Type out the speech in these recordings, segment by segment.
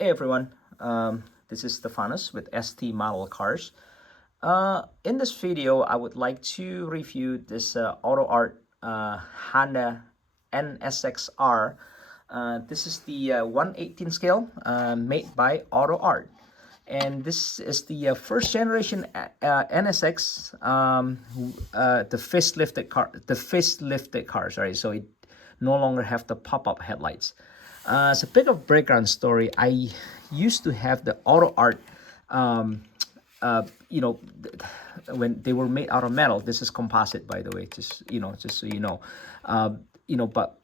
Hey everyone, this is Stefanus with ST Model Cars. In this video, I would like to review this AutoArt Honda NSX-R. This is the 1/18 scale made by AutoArt. And this is the first generation NSX, the facelifted car. Sorry, so it no longer have the pop-up headlights. As a bit of background story, I used to have the AutoArt, you know, when they were made out of metal. This is composite, by the way, just so you know, but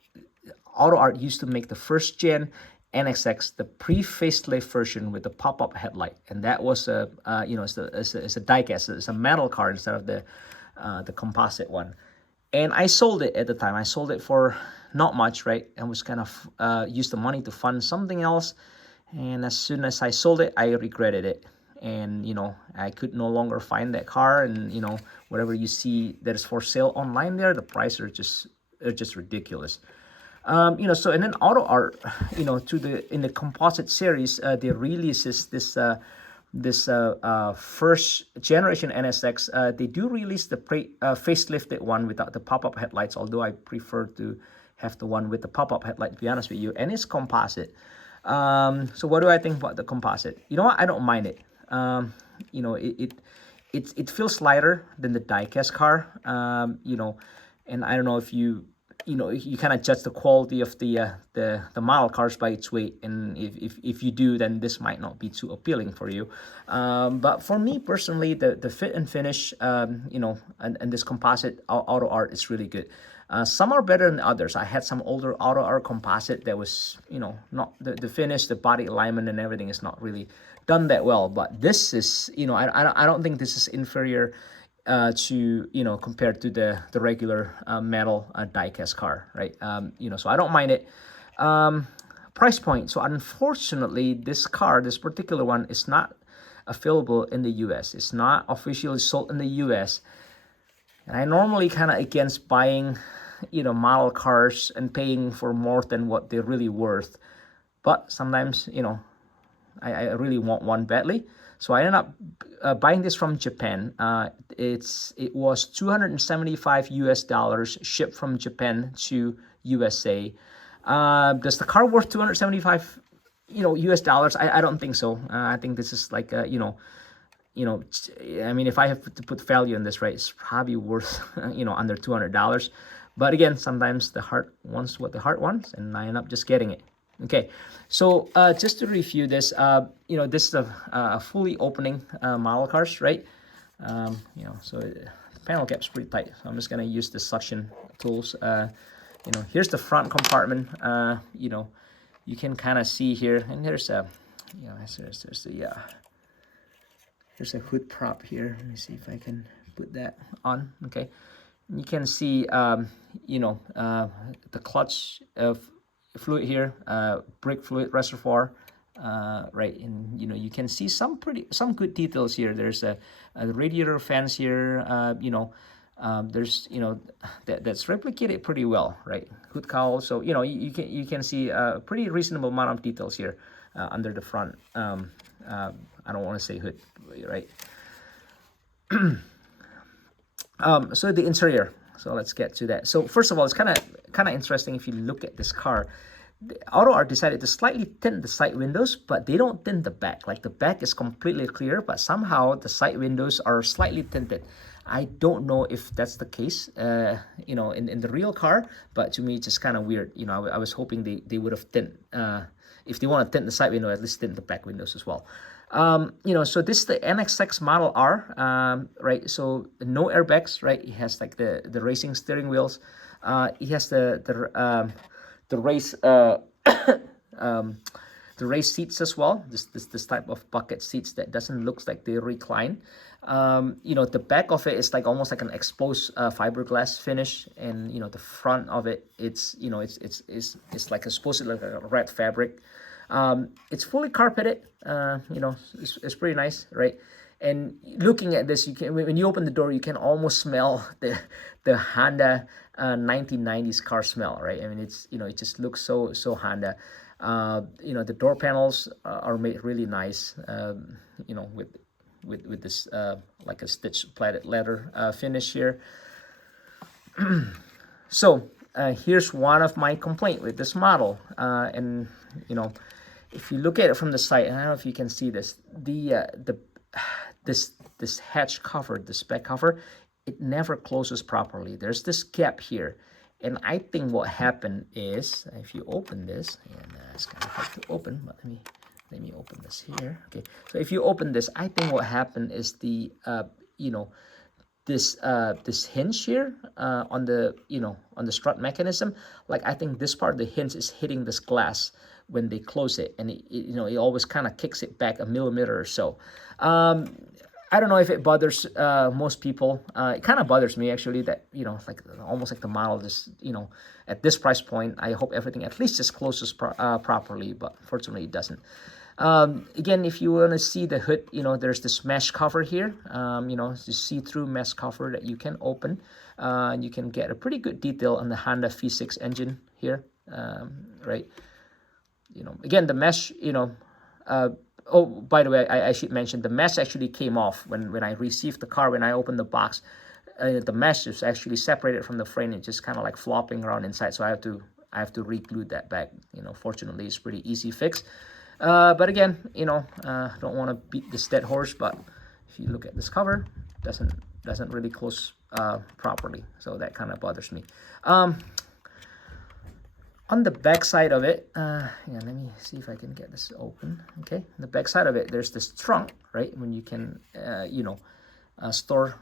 AutoArt used to make the first gen NSX, the pre-facelift version with the pop-up headlight, and that was it's a die-cast, it's a metal car instead of the composite one. And I sold it at the time. I sold it for not much, right? And was kind of used the money to fund something else. And as soon as I sold it, I regretted it. And I could no longer find that car. And whatever you see that is for sale online there, the prices are just ridiculous. So and then AutoArt, in the composite series, they releases this first generation NSX. They do release the facelifted one without the pop-up headlights, although I prefer to have the one with the pop-up headlight, to be honest with you, and it's composite. So what do I think about the composite? You know what? I don't mind it. It feels lighter than the die-cast car. And I don't know if you kind of judge the quality of the model cars by its weight, and if you do, then this might not be too appealing for you. But for me personally, the fit and finish, and this composite AutoArt is really good. Some are better than others. I had some older AutoArt composite that was, not the finish, the body alignment and everything is not really done that well. But this is, I don't think this is inferior to compared to the regular metal die-cast car, right? So I don't mind it. Price point. So unfortunately, this particular one is not available in the US. It's not officially sold in the US. And I normally kind of against buying model cars and paying for more than what they're really worth. But sometimes I really want one badly. So I ended up buying this from Japan. It was $275 US shipped from Japan to USA. Does the car worth $275 US dollars? I don't think so. I think this is like I mean, if I have to put value in this, right, it's probably worth under $200. But again, sometimes the heart wants what the heart wants, and I end up just getting it. Okay, so just to review this, this is a fully opening model cars, right? So the panel cap's pretty tight. So I'm just gonna use the suction tools. Here's the front compartment. You can kind of see here, and there's a, there's a hood prop here. Let me see if I can put that on. Okay, and you can see, the clutch of fluid here, brake fluid reservoir, right, and you can see some good details here. There's a radiator fans here, there's that's replicated pretty well, right? Hood cowl, so you can see a pretty reasonable amount of details here under the front. I don't want to say hood, right? So the interior. So let's get to that. So first of all, it's kind of interesting if you look at this car. AutoArt decided to slightly tint the side windows, but they don't tint the back. Like the back is completely clear, but somehow the side windows are slightly tinted. I don't know if that's the case, in the real car, but to me it's just kind of weird. I was hoping they would have tint, if they want to tint the side window, at least tint the back windows as well. So this is the NSX Model R, right? So no airbags, right? It has like the racing steering wheels. It has the race the race seats as well. This type of bucket seats that doesn't look like they recline. The back of it is like almost like an exposed fiberglass finish, and the front of it, it's like supposed to look like a red fabric. It's fully carpeted. It's pretty nice, right? And looking at this, when you open the door, you can almost smell the Honda 1990s car smell, right? I mean, it just looks so Honda. You know, the door panels are made really nice, you know, with this like a stitch plated leather finish here. So here's one of my complaint with this model, and you know, if you look at it from the side, I don't know if you can see this, this hatch cover, this back cover, it never closes properly. There's this gap here, and I think what happened is, if you open this, and it's kind of hard to open, but let me open this here. Okay, so if you open this, I think what happened is the you know, this hinge here on the, you know, on the strut mechanism, like I think this part of the hinge is hitting this glass when they close it, and you know, it always kind of kicks it back a millimeter or so. I don't know if it bothers most people. It kind of bothers me actually, that, you know, like almost like the model just, you know, at this price point, I hope everything at least just closes properly, but fortunately it doesn't. Again, if you want to see the hood, you know, there's this mesh cover here, you know, this see-through mesh cover that you can open, and you can get a pretty good detail on the Honda V6 engine here, right? You know, again, the mesh, you know, oh, by the way, I should mention, the mesh actually came off when I received the car. When I opened the box, the mesh is actually separated from the frame. It's just kind of like flopping around inside, so I have to re-glue that back. You know, fortunately, it's pretty easy fix. But again, you know, don't want to beat this dead horse, but if you look at this cover, doesn't really close properly, so that kind of bothers me. On the back side of it, yeah, let me see if I can get this open. Okay, on the back side of it, there's this trunk, right, when you can, you know, store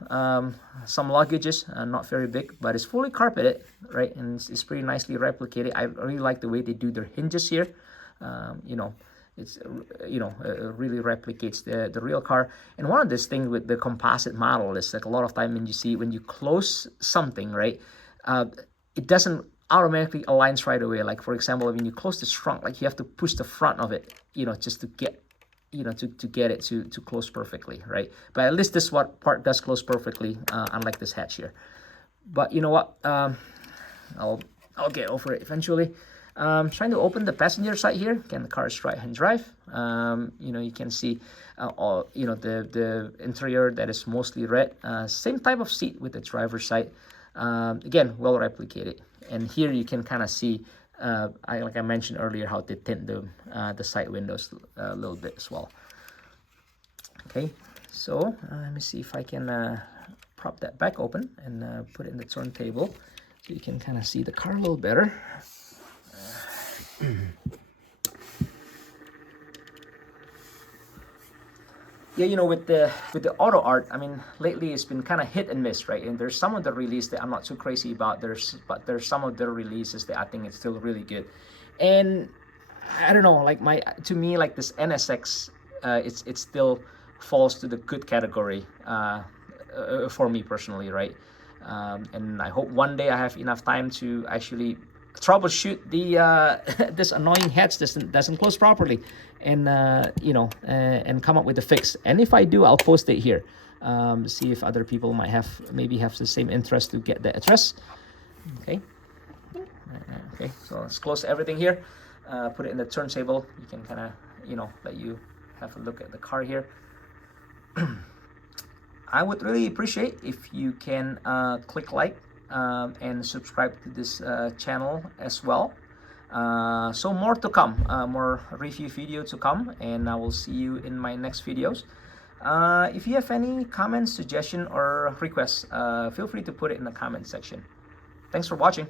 some luggages, not very big, but it's fully carpeted, right, and it's pretty nicely replicated. I really like the way they do their hinges here. You know, it's, you know, really replicates the real car. And one of this things with the composite model is like a lot of time when you see, when you close something, right, it doesn't automatically aligns right away. Like for example, when you close this trunk, like you have to push the front of it, you know, just to get, you know, to get it to close perfectly, right? But at least this part does close perfectly, unlike this hatch here. But you know what, I'll get over it eventually. Trying to open the passenger side here. Again, the car is right-hand drive. You know, you can see all, you know, the interior that is mostly red. Same type of seat with the driver's side. Again, well replicated. And here you can kind of see, like I mentioned earlier, how they tint the side windows a little bit as well. Okay, so let me see if I can prop that back open and put it in the turntable so you can kind of see the car a little better. Yeah, you know, with the AutoArt, I mean, lately it's been kind of hit and miss, right? And there's some of the release that I'm not too crazy about. But there's some of the releases that I think it's still really good. And I don't know, like to me, like this NSX, it still falls to the good category for me personally, right? And I hope one day I have enough time to actually troubleshoot the this annoying hatch doesn't close properly, and you know, and come up with a fix. And if I do, I'll post it here, see if other people might maybe have the same interest to get the address. Okay, okay, so let's close everything here, put it in the turntable. You can kind of, you know, let you have a look at the car here. I would really appreciate if you can click like and subscribe to this channel as well. So more to come, more review video to come, and I will see you in my next videos. If you have any comments, suggestion, or requests, feel free to put it in the comment section. Thanks for watching.